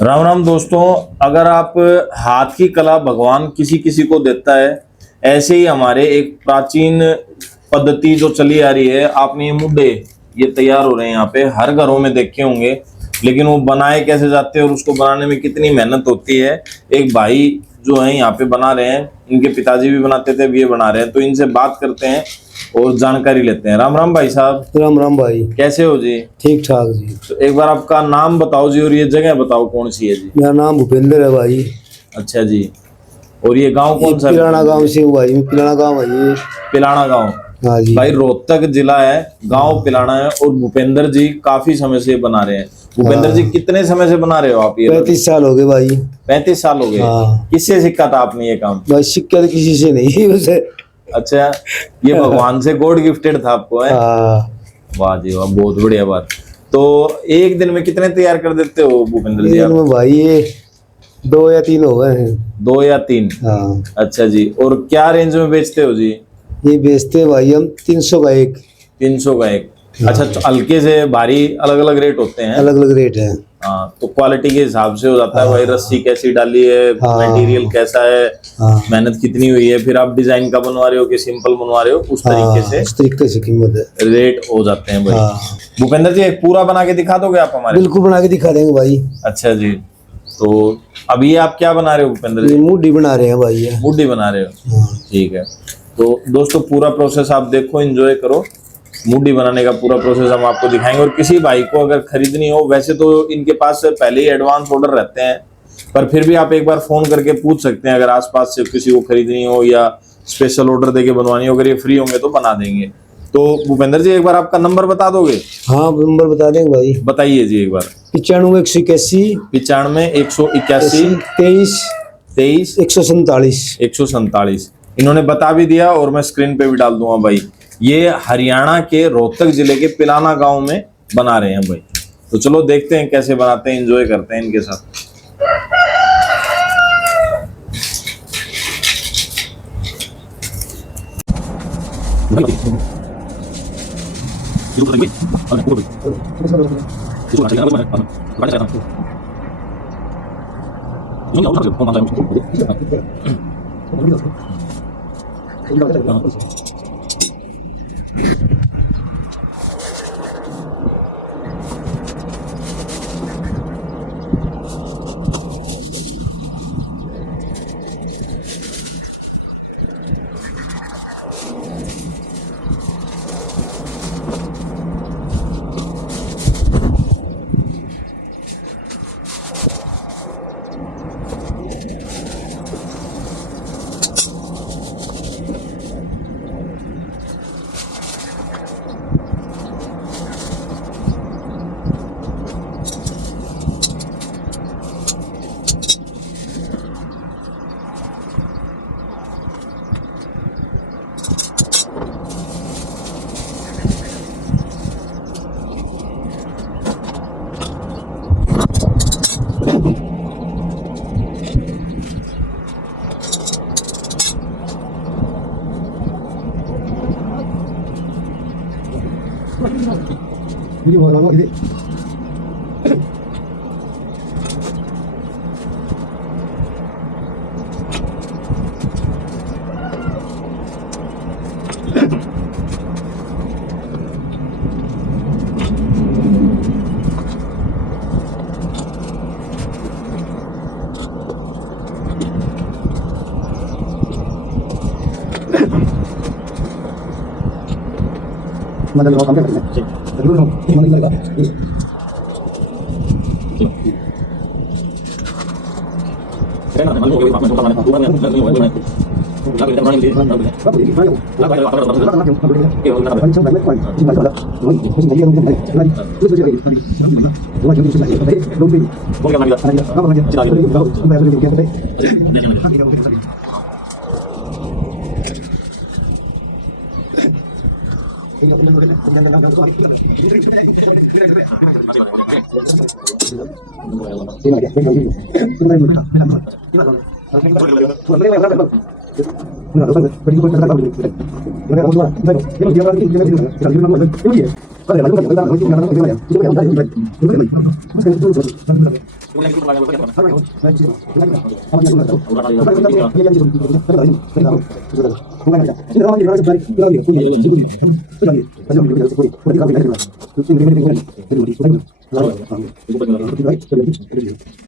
राम राम दोस्तों, अगर आप हाथ की कला भगवान किसी किसी को देता है, ऐसे ही हमारे एक प्राचीन पद्धति जो चली आ रही है, आपने ये मुड्डे ये तैयार हो रहे हैं यहाँ पे, हर घरों में देखे होंगे, लेकिन वो बनाए कैसे जाते हैं और उसको बनाने में कितनी मेहनत होती है। एक भाई जो है यहाँ पे बना रहे हैं, इनके पिताजी भी बनाते थे, अब ये बना रहे हैं, तो इनसे बात करते हैं और जानकारी लेते हैं। राम राम भाई साहब। राम राम भाई। कैसे हो जी? ठीक ठाक जी। तो एक बार आपका नाम बताओ जी और ये जगह बताओ कौन सी है जी? मेरा नाम भूपेंद्र है भाई। अच्छा जी। और ये गांव कौन सा? पिलाना गांव से हूँ भाई। पिलाना गांव है ये। पिलाना गांव। हाँ जी भाई रोहतक जिला है, गांव पिलाना है, और भूपेंद्र जी काफी समय से बना रहे हैं। भूपेंद्र जी कितने समय से बना रहे हो आप ये? 35 साल हो गए भाई। 35 साल हो गए। हाँ। किससे सीखा था आपने ये काम? भाई सीखा तो किसी से नहीं वैसे। अच्छा, ये भगवान से गॉड गिफ्टेड था आपको है? वाह जी वाह, बहुत बढ़िया बात। तो एक दिन में कितने तैयार कर देते हो भूपेंद्र जी आप? भाई ये 2 या 3 हो गए हैं। 2 या 3? हाँ। अच्छा जी। और क्या रेंज में बेचते हो जी? ये बेचते भाई हम 300 का एक। 300 का एक। अच्छा, तो हल्के से भारी अलग अलग रेट होते हैं? अलग अलग रेट है। हाँ, तो क्वालिटी के हिसाब से हो जाता है भाई, रस्सी कैसी डाली है, मटेरियल कैसा है, मेहनत कितनी हुई है, फिर आप डिजाइन का बनवा रहे हो कि सिंपल बनवा रहे हो, उस तरीके से कीमत है, रेट हो जाते हैं भाई। भूपेंद्र जी एक पूरा बना के दिखा दोगे आप हमारे? बिल्कुल बना के दिखा देंगे भाई। अच्छा जी। तो अभी आप क्या बना रहे हो भूपेंद्र जी? मुड्डी बना रहे हैं भाई। मुड्डी बना रहे हो, ठीक है। तो दोस्तों पूरा प्रोसेस आप देखो, एंजॉय करो। मुड्डी बनाने का पूरा प्रोसेस हम आपको दिखाएंगे। और किसी भाई को अगर खरीदनी हो, वैसे तो इनके पास पहले ही एडवांस ऑर्डर रहते हैं, पर फिर भी आप एक बार फोन करके पूछ सकते हैं अगर आसपास से किसी को खरीदनी हो या स्पेशल ऑर्डर देके बनवानी हो। अगर ये फ्री होंगे तो बना देंगे। तो भूपेंद्र जी एक बार आपका नंबर बता दोगे? हाँ नंबर बता देंगे भाई। बताइए जी एक बार। 95 181 95 181 23 23 147 147। इन्होंने बता भी दिया और मैं स्क्रीन पे भी डाल दूंगा भाई। ये हरियाणा के रोहतक जिले के पिलाना गांव में बना रहे हैं भाई। तो चलो देखते हैं कैसे बनाते हैं, एंजॉय करते हैं इनके साथ।